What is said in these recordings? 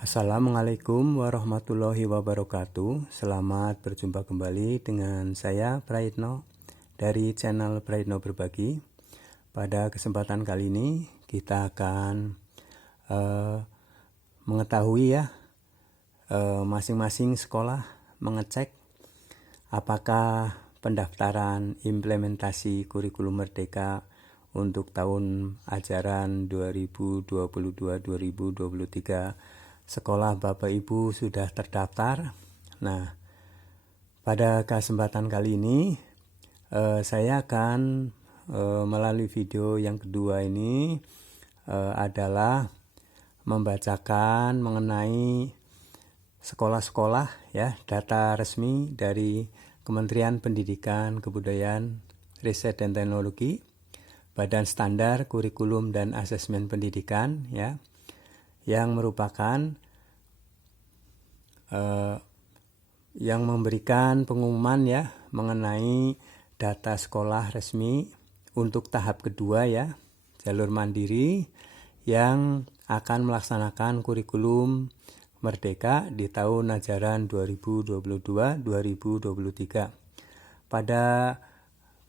Assalamualaikum warahmatullahi wabarakatuh. Selamat berjumpa kembali dengan saya Praitno dari channel Praitno Berbagi. Pada kesempatan kali ini kita akan mengetahui masing-masing sekolah mengecek apakah pendaftaran implementasi kurikulum merdeka untuk tahun ajaran 2022-2023 sekolah Bapak Ibu sudah terdaftar. Nah, pada kesempatan kali ini saya akan melalui video yang kedua ini adalah membacakan mengenai sekolah-sekolah data resmi dari Kementerian Pendidikan, Kebudayaan, Riset dan Teknologi, Badan Standar Kurikulum dan Asesmen Pendidikan yang merupakan yang memberikan pengumuman mengenai data sekolah resmi untuk tahap kedua jalur mandiri yang akan melaksanakan kurikulum merdeka di tahun ajaran 2022-2023. Pada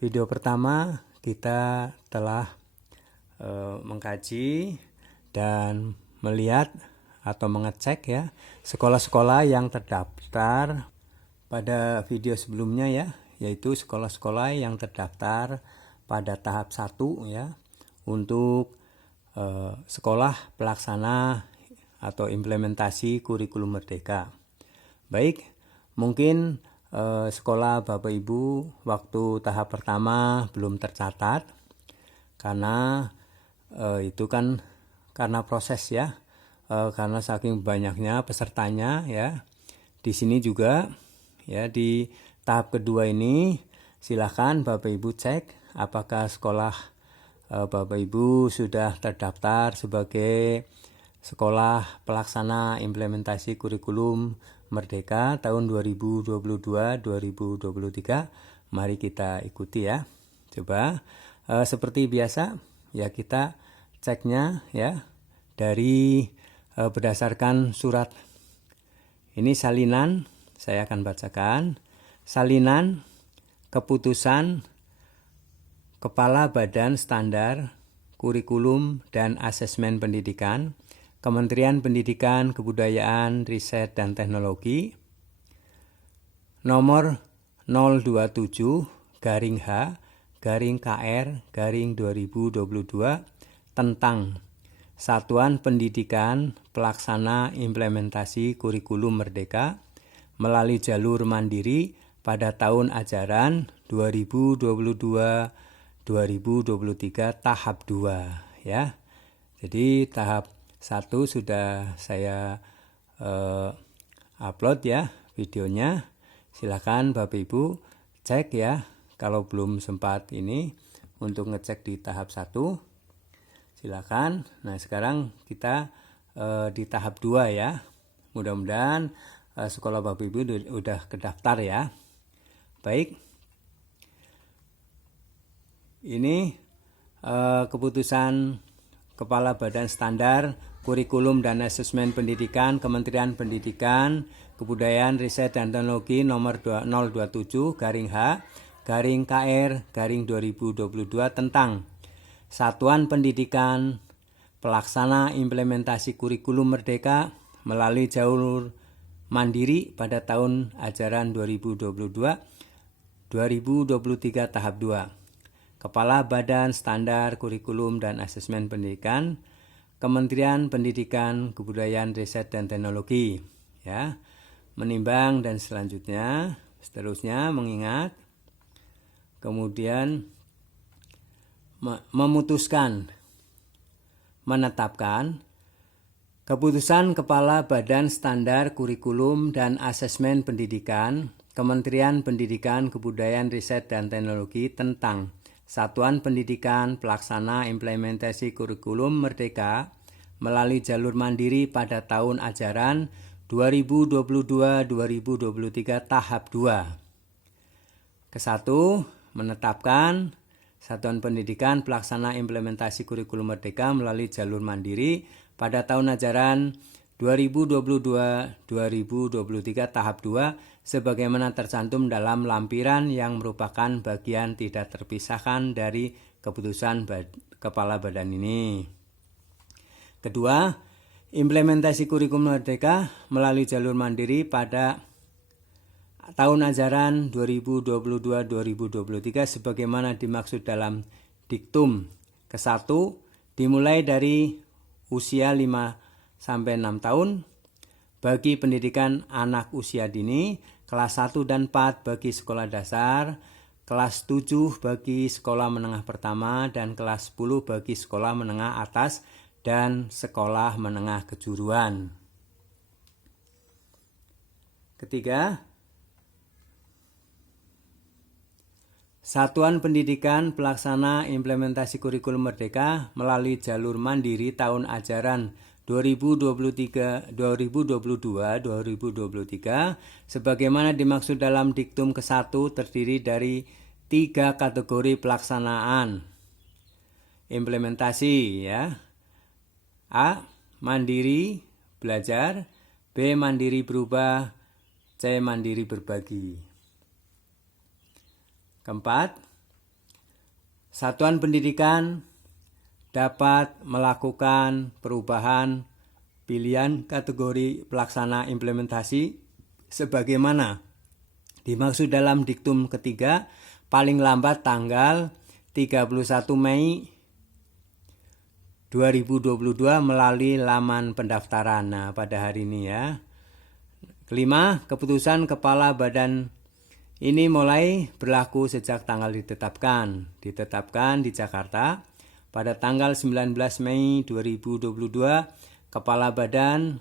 video pertama kita telah mengkaji dan melihat atau mengecek sekolah-sekolah yang terdaftar pada video sebelumnya yaitu sekolah-sekolah yang terdaftar pada tahap 1 untuk sekolah pelaksana atau implementasi kurikulum merdeka. Baik, mungkin sekolah Bapak Ibu waktu tahap pertama belum tercatat karena itu kan karena proses karena saking banyaknya pesertanya Di sini juga di tahap kedua ini silakan Bapak Ibu cek apakah sekolah Bapak Ibu sudah terdaftar sebagai sekolah pelaksana implementasi kurikulum merdeka tahun 2022-2023. Mari kita ikuti Coba seperti biasa kita ceknya dari berdasarkan surat ini salinan. Saya akan bacakan salinan keputusan Kepala Badan Standar Kurikulum dan Asesmen Pendidikan Kementerian Pendidikan, Kebudayaan, Riset dan Teknologi nomor 027-H-KR-2022 tentang Satuan Pendidikan Pelaksana Implementasi Kurikulum Merdeka melalui jalur mandiri pada tahun ajaran 2022-2023 tahap 2 Jadi tahap 1 sudah saya upload videonya. Silakan Bapak Ibu cek kalau belum sempat ini untuk ngecek di tahap 1. Silakan. Nah, sekarang kita di tahap 2 Mudah-mudahan sekolah Bapak Ibu udah kedaftar Baik. Ini keputusan Kepala Badan Standar Kurikulum dan Asesmen Pendidikan Kementerian Pendidikan, Kebudayaan, Riset dan Teknologi nomor 027-H-KR-2022 tentang Satuan Pendidikan Pelaksana Implementasi Kurikulum Merdeka melalui jalur mandiri pada tahun ajaran 2022-2023 tahap 2. Kepala Badan Standar Kurikulum dan Asesmen Pendidikan Kementerian Pendidikan, Kebudayaan, Riset dan Teknologi menimbang dan seterusnya mengingat, kemudian memutuskan menetapkan keputusan Kepala Badan Standar Kurikulum dan Asesmen Pendidikan Kementerian Pendidikan, Kebudayaan, Riset dan Teknologi tentang Satuan Pendidikan Pelaksana Implementasi Kurikulum Merdeka melalui jalur mandiri pada tahun ajaran 2022-2023 tahap 2. Ke-1, menetapkan Satuan Pendidikan Pelaksana Implementasi Kurikulum Merdeka melalui jalur mandiri pada tahun ajaran 2022-2023 tahap 2 sebagaimana tercantum dalam lampiran yang merupakan bagian tidak terpisahkan dari keputusan Kepala Badan ini. Kedua, implementasi kurikulum merdeka melalui jalur mandiri pada tahun ajaran 2022-2023 sebagaimana dimaksud dalam diktum ke-1 dimulai dari usia 5-6 tahun bagi pendidikan anak usia dini, kelas 1 dan 4 bagi sekolah dasar, kelas 7 bagi sekolah menengah pertama, dan kelas 10 bagi sekolah menengah atas dan sekolah menengah kejuruan. Ketiga, Satuan Pendidikan Pelaksana Implementasi Kurikulum Merdeka melalui jalur mandiri tahun ajaran 2022-2023 sebagaimana dimaksud dalam diktum ke-1 terdiri dari 3 kategori pelaksanaan implementasi ya. A. Mandiri belajar, B. Mandiri berubah, C. Mandiri berbagi. Keempat, satuan pendidikan dapat melakukan perubahan pilihan kategori pelaksana implementasi sebagaimana dimaksud dalam diktum ketiga paling lambat tanggal 31 Mei 2022 melalui laman pendaftaran. Nah, pada hari ini ya. Kelima, keputusan Kepala Badan ini mulai berlaku sejak tanggal ditetapkan di Jakarta. Pada tanggal 19 Mei 2022, Kepala Badan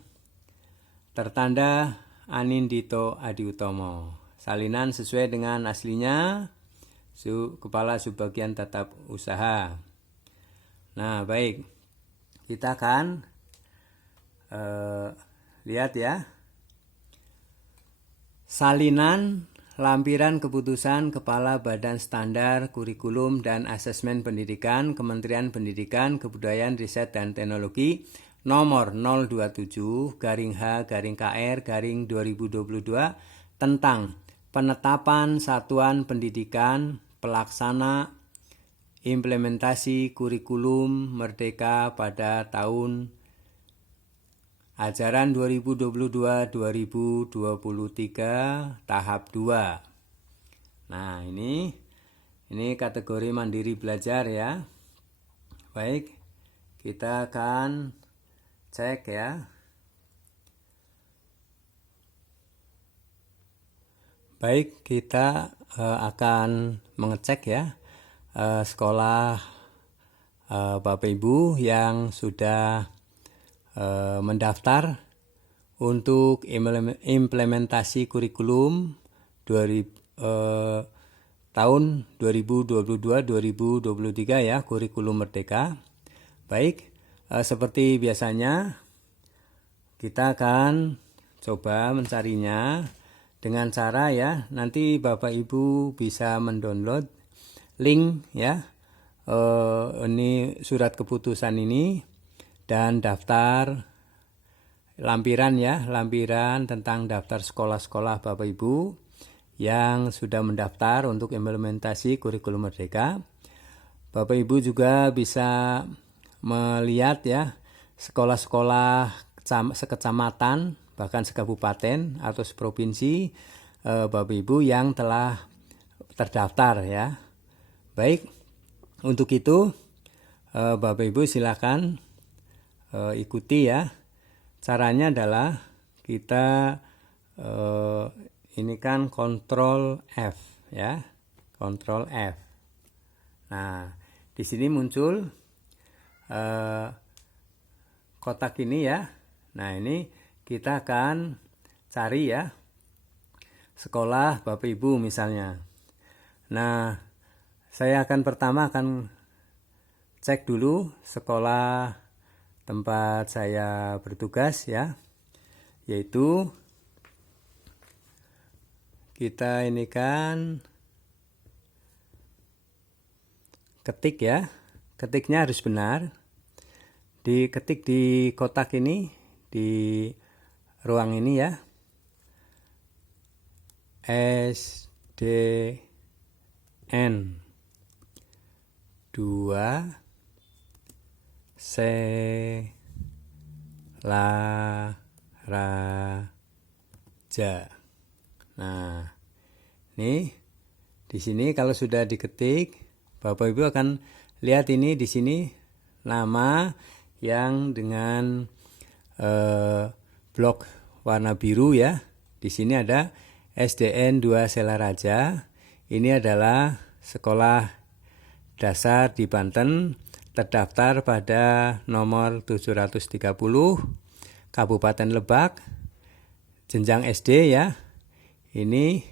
tertanda Anindito Adiutomo. Salinan sesuai dengan aslinya, Kepala Subbagian Tetap Usaha. Nah, baik. Kita akan lihat ya. Salinan lampiran keputusan Kepala Badan Standar Kurikulum dan Asesmen Pendidikan Kementerian Pendidikan, Kebudayaan, Riset, dan Teknologi nomor 027-H-KR-2022 tentang penetapan Satuan Pendidikan Pelaksana Implementasi Kurikulum Merdeka pada tahun ajaran 2022-2023 tahap 2. Nah, ini kategori mandiri belajar ya. Baik, kita akan cek ya. Baik, kita akan mengecek ya sekolah Bapak Ibu yang sudah mendaftar untuk implementasi kurikulum tahun 2022-2023 ya, kurikulum merdeka. Baik, seperti biasanya kita akan coba mencarinya dengan cara ya, nanti Bapak Ibu bisa mendownload link ya, ini surat keputusan ini dan daftar lampiran ya, lampiran tentang daftar sekolah-sekolah Bapak Ibu yang sudah mendaftar untuk implementasi kurikulum merdeka. Bapak Ibu juga bisa melihat ya sekolah-sekolah sekecamatan bahkan sekabupaten atau seprovinsi Bapak Ibu yang telah terdaftar ya. Baik, untuk itu Bapak Ibu silakan ikuti ya. Caranya adalah kita ini kan Ctrl F ya, Ctrl F. Nah, di sini muncul kotak ini ya. Nah, ini kita akan cari ya sekolah Bapak Ibu misalnya. Nah, saya pertama akan cek dulu sekolah tempat saya bertugas ya, yaitu kita ini kan ketik ya, ketiknya harus benar, diketik di kotak ini di ruang ini ya. SDN 2 Selaraja. Nah, ini di sini kalau sudah diketik, Bapak Ibu akan lihat ini di sini nama yang dengan blok warna biru ya. Di sini ada SDN 2 Selaraja. Ini adalah sekolah dasar di Banten, terdaftar pada nomor 730 Kabupaten Lebak, jenjang SD ya. Ini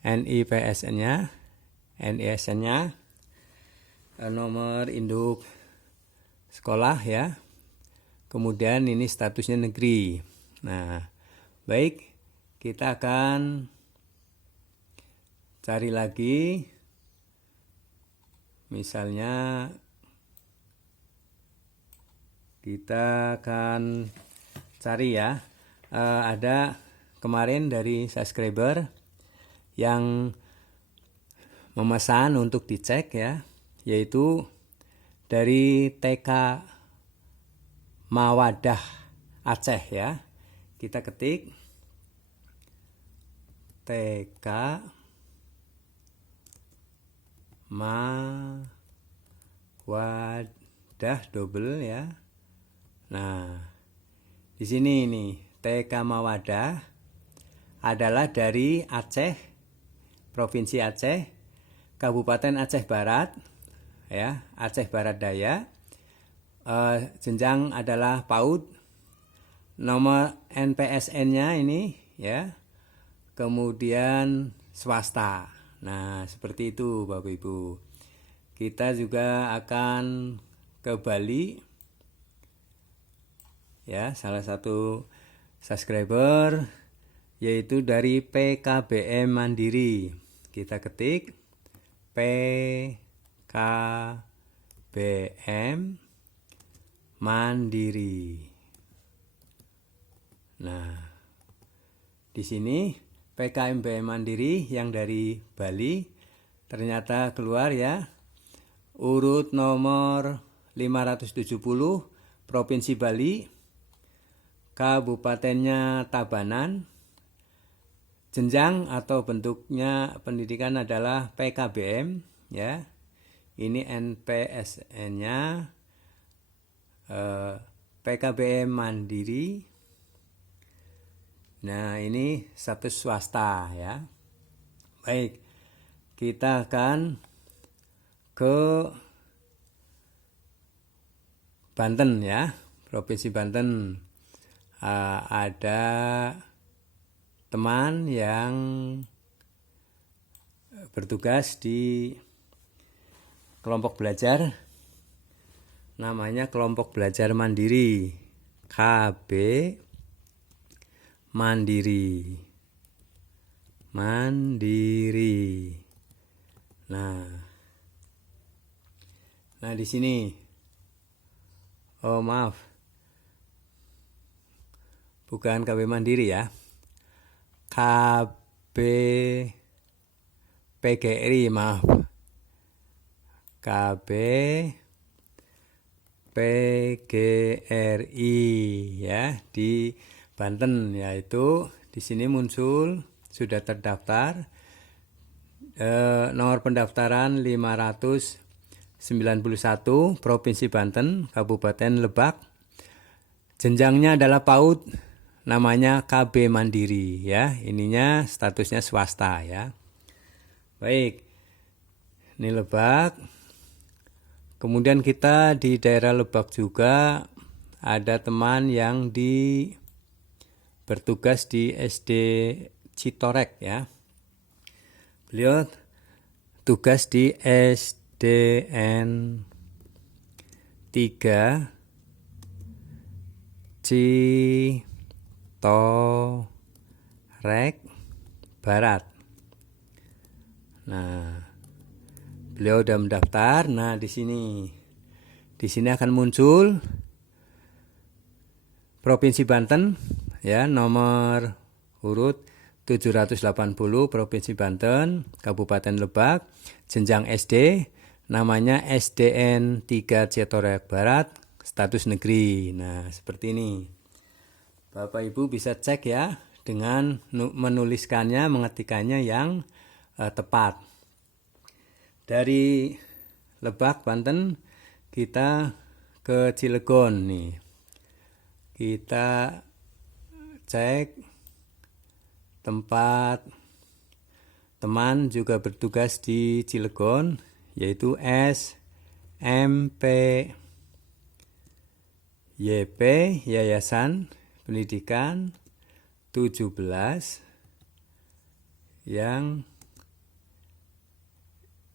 NISN-nya, nomor induk sekolah ya. Kemudian ini statusnya negeri. Nah, baik, kita akan cari lagi. Misalnya kita akan cari ya, ada kemarin dari subscriber yang memesan untuk dicek ya, yaitu dari TK Mawadah Aceh ya. Kita ketik TK Mawadah double ya. Nah, di sini nih TK Mawadah adalah dari Aceh, Provinsi Aceh, Kabupaten Aceh Barat ya, Aceh Barat Daya. Jenjang adalah PAUD. Nomor NPSN-nya ini ya. Kemudian swasta. Nah, seperti itu Bapak Ibu. Kita juga akan ke Bali ya, salah satu subscriber yaitu dari PKBM Mandiri. Kita ketik PKBM Mandiri. Nah, di sini PKBM Mandiri yang dari Bali ternyata keluar ya. Urut nomor 570 Provinsi Bali, kabupatennya Tabanan. Jenjang atau bentuknya pendidikan adalah PKBM ya. Ini NPSN-nya PKBM Mandiri. Nah, ini status swasta ya. Baik, kita akan ke Banten ya, Provinsi Banten. Ada teman yang bertugas di kelompok belajar, namanya kelompok belajar mandiri, KB Mandiri. Nah di sini, oh maaf, bukan KB Mandiri ya, KB PGRI, maaf, KB PGRI ya di Banten, yaitu di sini muncul sudah terdaftar nomor pendaftaran 591 Provinsi Banten, Kabupaten Lebak. Jenjangnya adalah PAUD, namanya KB Mandiri ya. Ininya statusnya swasta ya. Baik. Ini Lebak. Kemudian kita di daerah Lebak juga ada teman yang bertugas di SD Citorek ya. Beliau tugas di SDN 3 Citorek Barat. Nah, beliau sudah mendaftar. Nah, di sini akan muncul Provinsi Banten ya, nomor urut 780 Provinsi Banten, Kabupaten Lebak, jenjang SD, namanya SDN 3 Cetoreak Barat, status negeri. Nah, seperti ini. Bapak Ibu bisa cek ya dengan menuliskannya, mengetikkannya yang tepat. Dari Lebak, Banten, kita ke Cilegon nih. Kita cek tempat teman juga bertugas di Cilegon, yaitu SMP YP, Yayasan Pendidikan 17, yang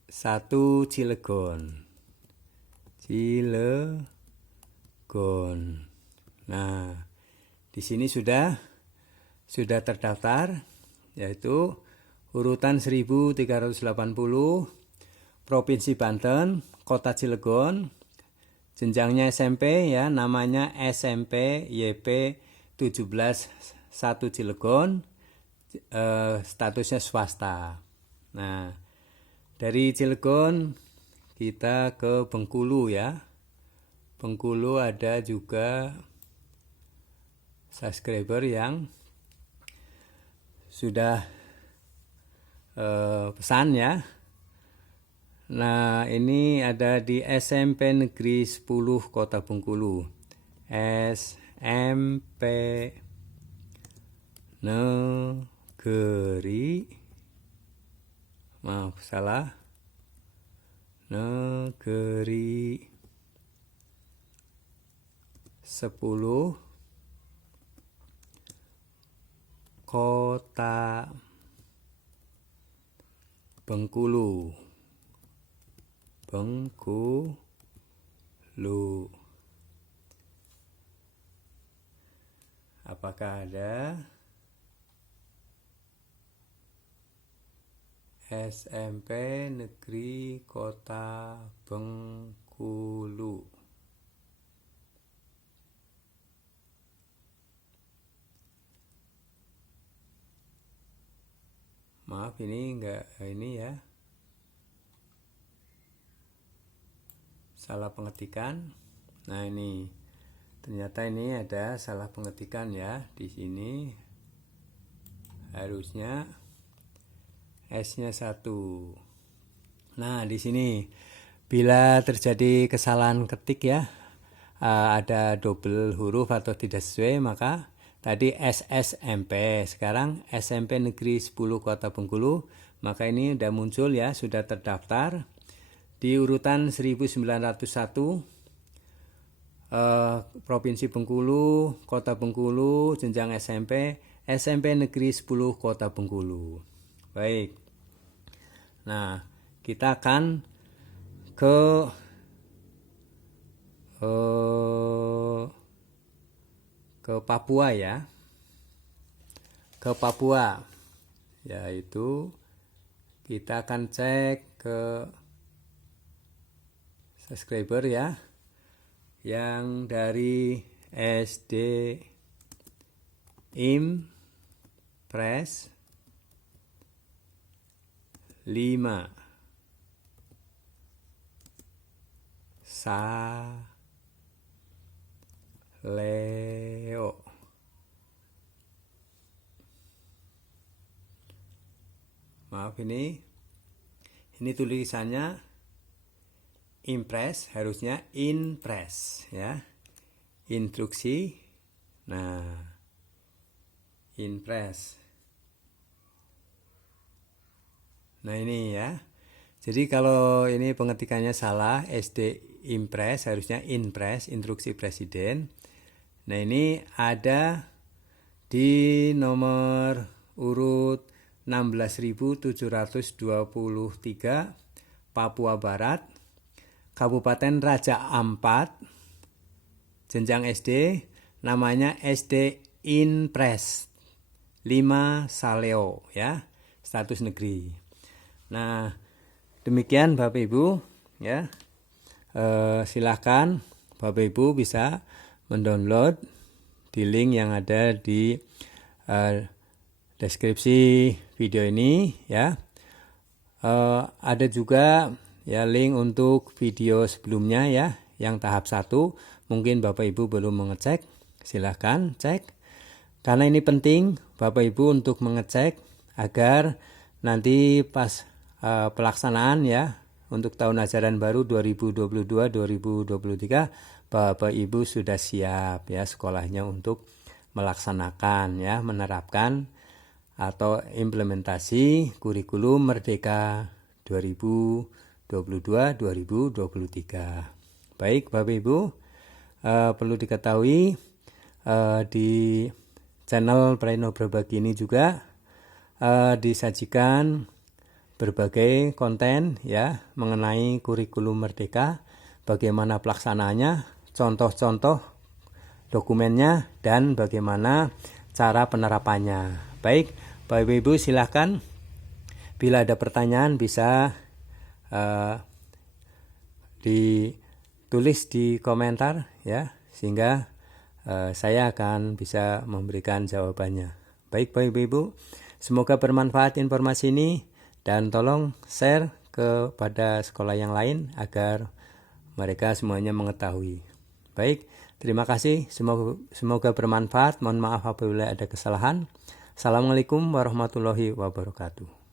1 Cilegon. Nah, di sini sudah terdaftar, yaitu urutan 1380, Provinsi Banten, Kota Cilegon, jenjangnya SMP ya, namanya SMP YP 17 1 Cilegon, statusnya swasta. Nah, dari Cilegon kita ke Bengkulu ya. Bengkulu ada juga subscriber yang sudah pesan ya. Nah, ini ada di SMP Negeri 10 Kota Bengkulu. SMP Negeri, maaf salah, Negeri 10 Kota Bengkulu. Apakah ada SMP Negeri Kota Bengkulu? Maaf, ini enggak, ini ya, salah pengetikan. Nah, ini ternyata ini ada salah pengetikan ya. Di sini harusnya S-nya 1. Nah, di sini bila terjadi kesalahan ketik ya, ada double huruf atau tidak sesuai, maka tadi SSMP, sekarang SMP Negeri 10 Kota Bengkulu, maka ini sudah muncul ya, sudah terdaftar di urutan 1901, Provinsi Bengkulu, Kota Bengkulu, jenjang SMP Negeri 10 Kota Bengkulu. Baik. Nah, kita akan ke Papua ya. Ke Papua, yaitu kita akan cek ke subscriber ya, yang dari SD Impres 5 Saleo. Maaf, ini tulisannya Impres, harusnya Inpres ya. Instruksi. Nah, Inpres. Nah, ini ya. Jadi kalau ini pengetikannya salah, SD Impres harusnya Inpres, instruksi presiden. Nah, ini ada di nomor urut 16.723 Papua Barat, Kabupaten Raja Ampat, jenjang SD, namanya SD Inpres 5 Saleo ya, status negeri. Nah, demikian Bapak Ibu ya. Silakan Bapak Ibu bisa mendownload di link yang ada di deskripsi video ini ya. Ada juga ya link untuk video sebelumnya ya, yang tahap 1. Mungkin Bapak Ibu belum mengecek, silahkan cek. Karena ini penting Bapak Ibu untuk mengecek agar nanti pas pelaksanaan ya untuk tahun ajaran baru 2022-2023 Bapak Ibu sudah siap ya sekolahnya untuk melaksanakan ya, menerapkan atau implementasi kurikulum Merdeka 2022-2023. Baik Bapak Ibu, perlu diketahui di channel Prayitno Berbagi ini juga disajikan berbagai konten ya mengenai kurikulum Merdeka, bagaimana pelaksanaannya, contoh-contoh dokumennya, dan bagaimana cara penerapannya. Baik, Bapak Ibu silahkan bila ada pertanyaan bisa ditulis di komentar ya, sehingga saya akan bisa memberikan jawabannya. Baik Bapak Ibu, semoga bermanfaat informasi ini dan tolong share kepada sekolah yang lain agar mereka semuanya mengetahui. Baik, terima kasih, semoga bermanfaat. Mohon maaf apabila ada kesalahan. Assalamualaikum warahmatullahi wabarakatuh.